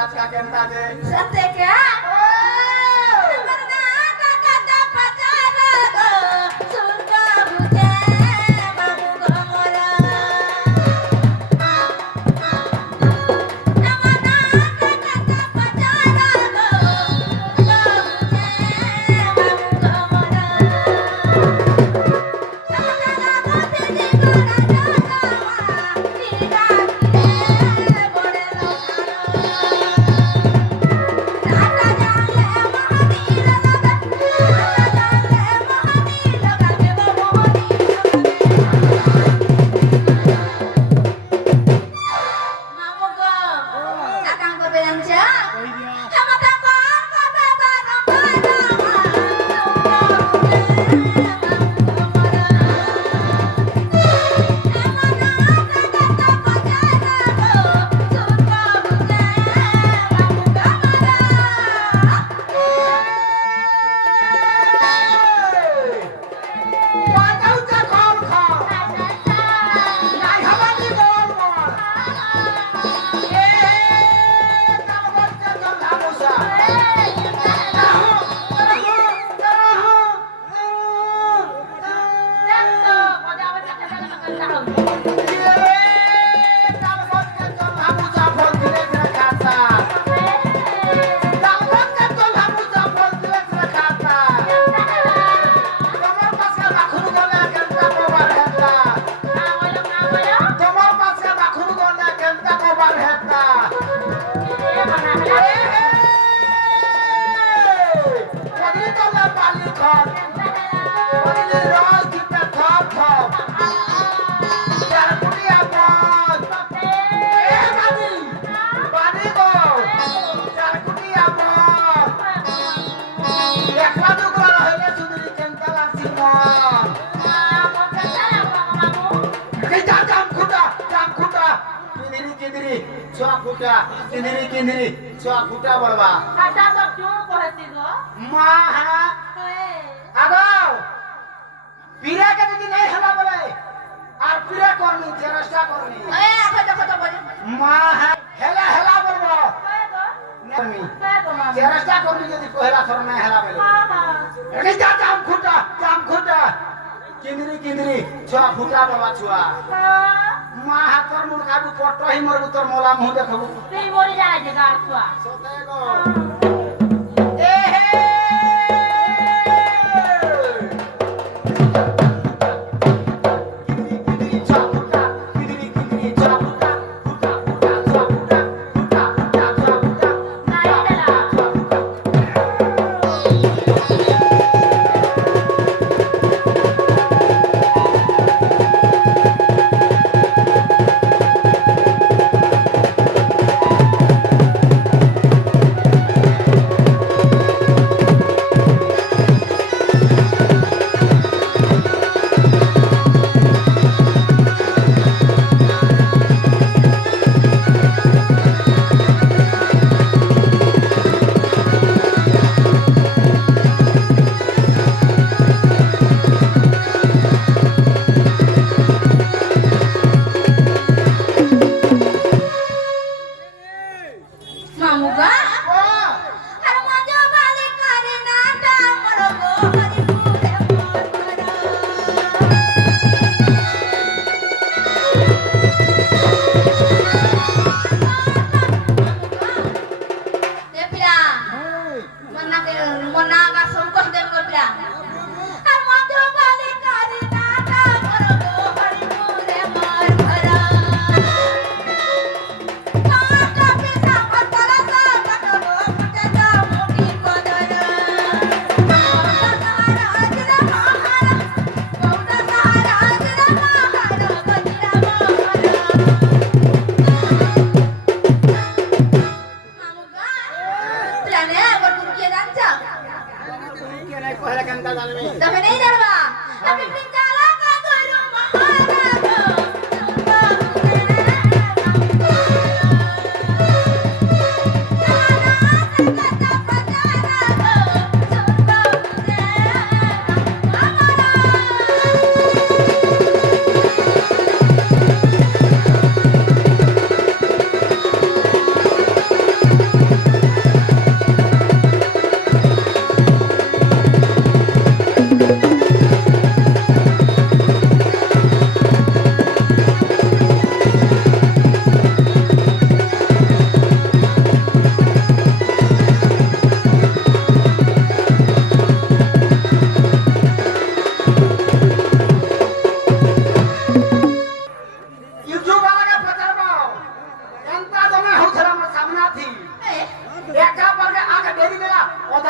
aja kenta je. Sateka. Karena kakak dapat cara surga buje mamu gomora. Namana kakak dapat cara surga buje mamu gomora. Namana buje di gora jawa tidak boleh lorong. Kindiri, cua kuda berba. Kada bakju kohati go. Maha, agao. Pira ke jadi nahi hala boleh. Ar pira korni, jerasta korni. Kata boli. Maha, hela berba. Korni. Jerasta korni jadi kohela thor nahi hala boleh. Ini jam kuda. Kindiri, cua kuda berba cua. Maha tor mun kadu poto hi mor butor mola muh dekhabu. Tui mori jala jaga artua. Sotego.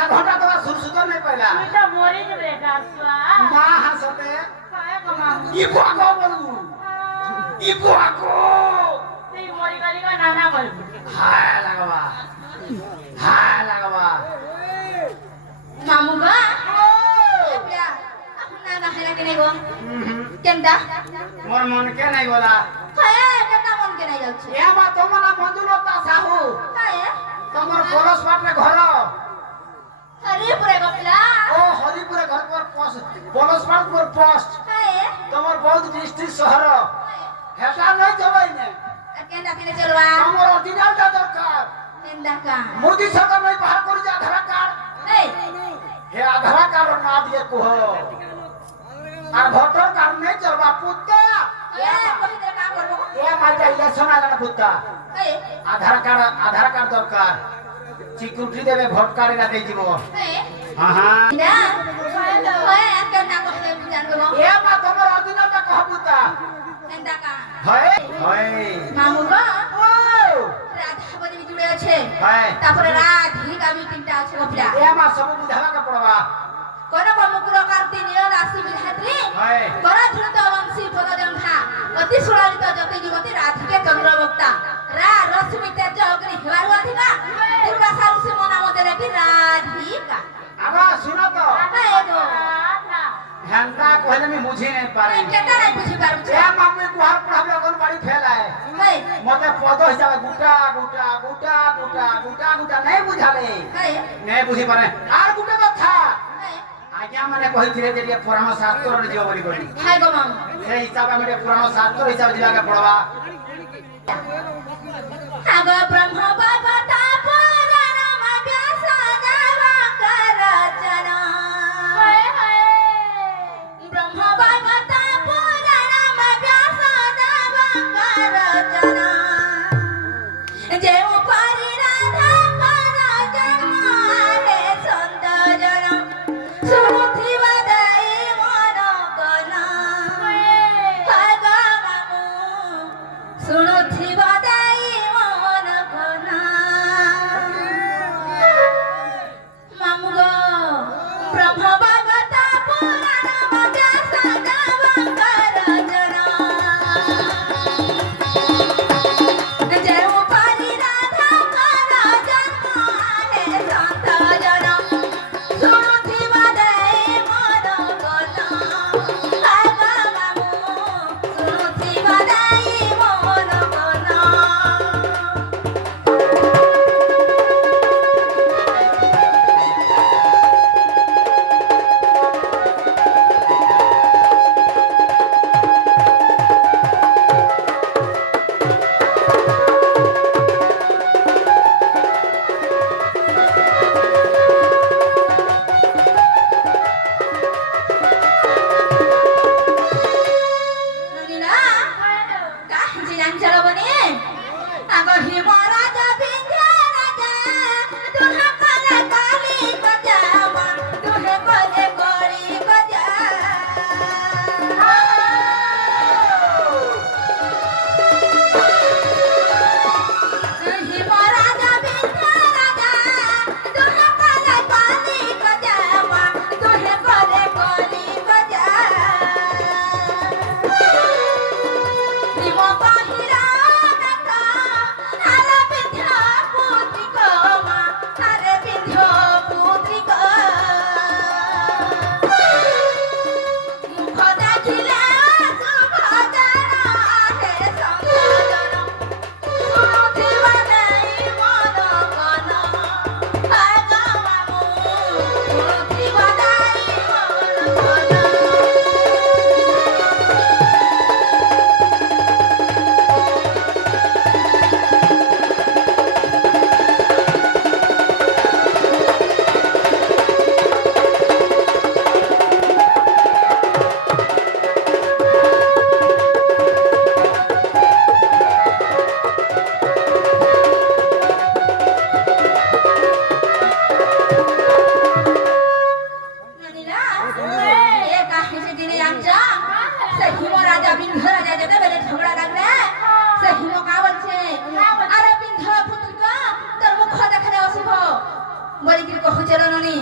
আধা ঘন্টা তোমার সুরসুত নেই পাইলা তুই তো মরি যাবে গাছুয়া মা হাসতে কয়ে গো মামু ইবো আগো বলবু ইবো আগো তুই মরি গলি গো নানা বলবি হায় লাগাবা মামু গো এপিয়া আপনা না হেনা কেনে গো কেনটা মোর মন কে নাই গলা কয়ে কেনটা মন কেনে যাচ্ছে এমা তোমার মঞ্জুলতা সাহু কয়ে তোমার পরশ পাটে ঘর আরে পুরে গপলা ও হরিপুরে ঘর পর পোস্ট পরশ পাট পর পোস্ট কয়ে তোমার বহুত ডিস্ট্রিক্ট শহর হেটা নাই জবাই নে কেনটা কিনে চলবা তোমার অরিজিনালটা দরকার কেনটা কা মোদি সরকার নাই বাহার করে যে আধার কার্ড এই হে আধার কার্ড না দিয়ে কুহ আর ভোটার কার্ড নেই চলবা পুত্তা এ কইতে কা করব এ মাইটা ইলেকশন আলা পুত্তা এই আধার কার্ড দরকার সিকিউরিটি দেবে ভোট কার্ড না দেই দিব এই হ্যাঁ না কয়ে কেনটা কইতে জানবো এ মা তোমার অরিজিনালটা কহ পুত্তা কেনটা কা হয় হয় মামু গো ও রাধা বলি জুড়ে আছে হয় তারপরে রাধিকা বি তিনটা আছে গপলা এ মা সব বুঝাবা কে পড়বা কোন কর্মকুল কান্তি নীল রাশি বিধাত্রী হয় করা ধৃত বংশী পদজঙ্ঘা অতি সুললিত জ্যোতি যুবতী রাধিকে চন্দ্রবক্তা রা রশ্মি তেজ অগ্নি হিমারু অধিকা দুর্গা সারুষি মনা মধ্যে রেখি রাধিকা আগা শুনো তো রাধা এগো রাধা হ্যান্ডা কইলে আমি বুঝি নাই পারি কেটা নাই বুঝি পারুছে এ মামু গুহার পড়াবে অগন বাড়ি ফেলায় কই মতে পদ হিসাবে গুটা নাই বুঝালে কই নাই বুঝি পারে আর গুটে কথা কই আজ্ঞা মানে কইছিলে যে টিকে পুরাণ শাস্ত্র দিও বলি করি হাই গো মামু সেই হিসাবে আমি পুরাণ শাস্ত্র হিসাবে দিবাকে পড়বা আগ ব্রহ্ম ভগবতা পুরাণ ব্যাস দেব রচনা ব্রহ্ম ভগবতা পুরাণ ব্যাস দেব রচনা যে উপরি রাধা কর জন্ম হে সন্তজন শুথিব দেই মন কন ভগ মামু শুথিব দেই মন কন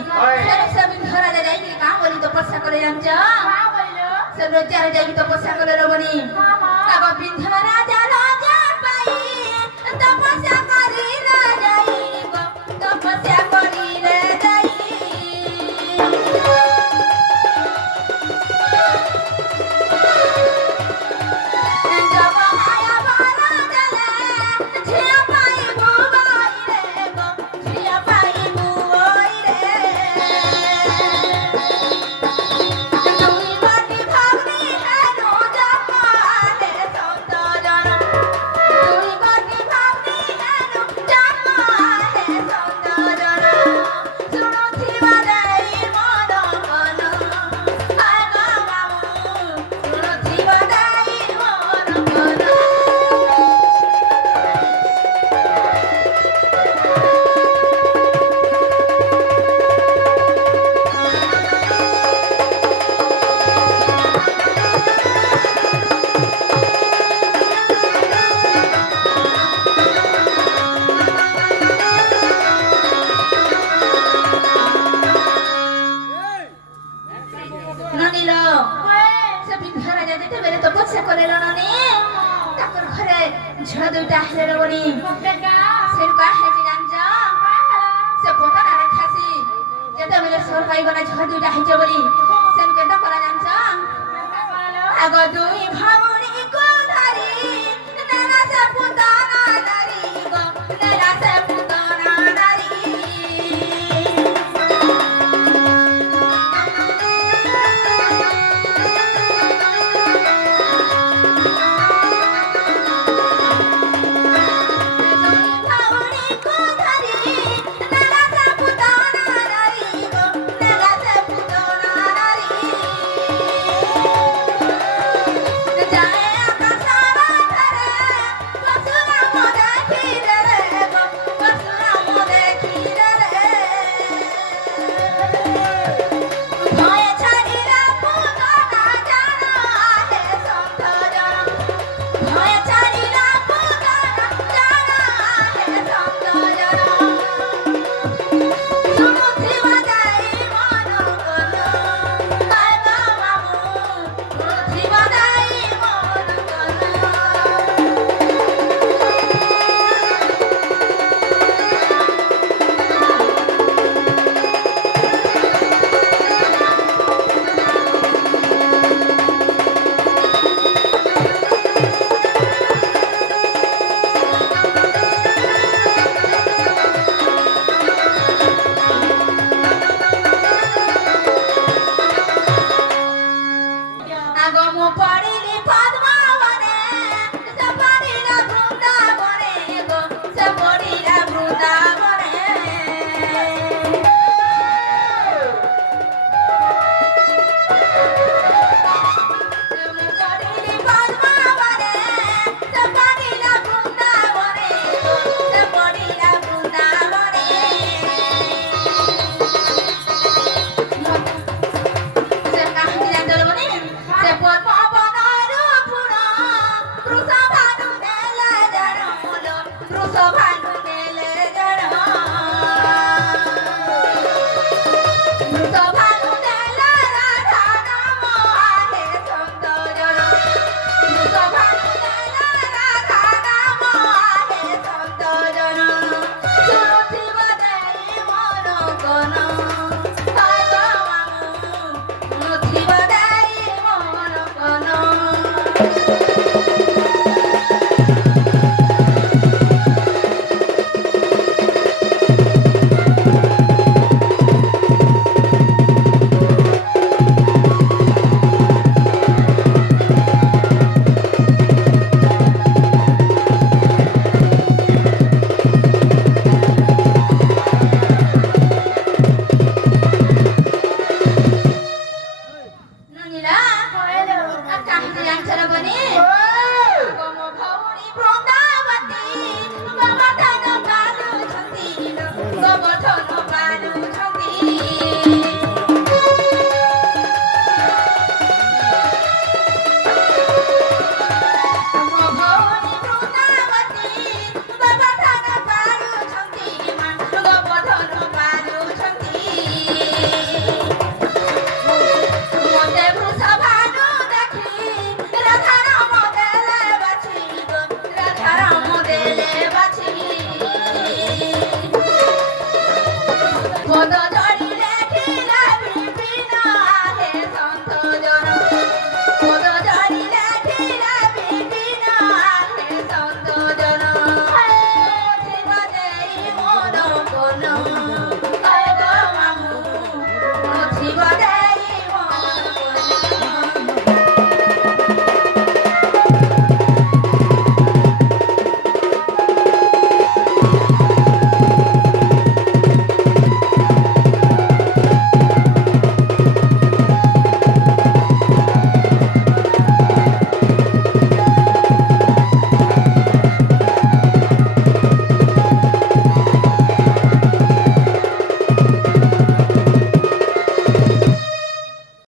ସେ ବିନ୍ଧ ରାଜା ଯାଇକି କାଁ ବୋଲି ତପସ୍ୟା করে ଜାଣିଛ ସେ ରୋଜାରେ ଯାଇକି ତପସ୍ୟା করে ରବନି ତାଙ୍କ ବିନ୍ଧ ରାଜା ରାଜା ପାଇ ତପସ୍ୟା କରି ରାଜାଇବ ତପସ୍ୟା କରି ରାଜାଇ ଝିଅ ଦୁଇଟା ହେଲେ ରବନି ସେ କାହେକି ଜାଣିଛ ସେ ପୋକଟା ରେଖାସି ଯେତେବେଳେ ସୋର ପାଇଗଲା ଝିଅ ଦୁଇଟା ହେଇଛ ବୋଲି ସେ କେତେ କଲା ଜାଣିଛ ଆଗ ଦୁଇ ଭାଗ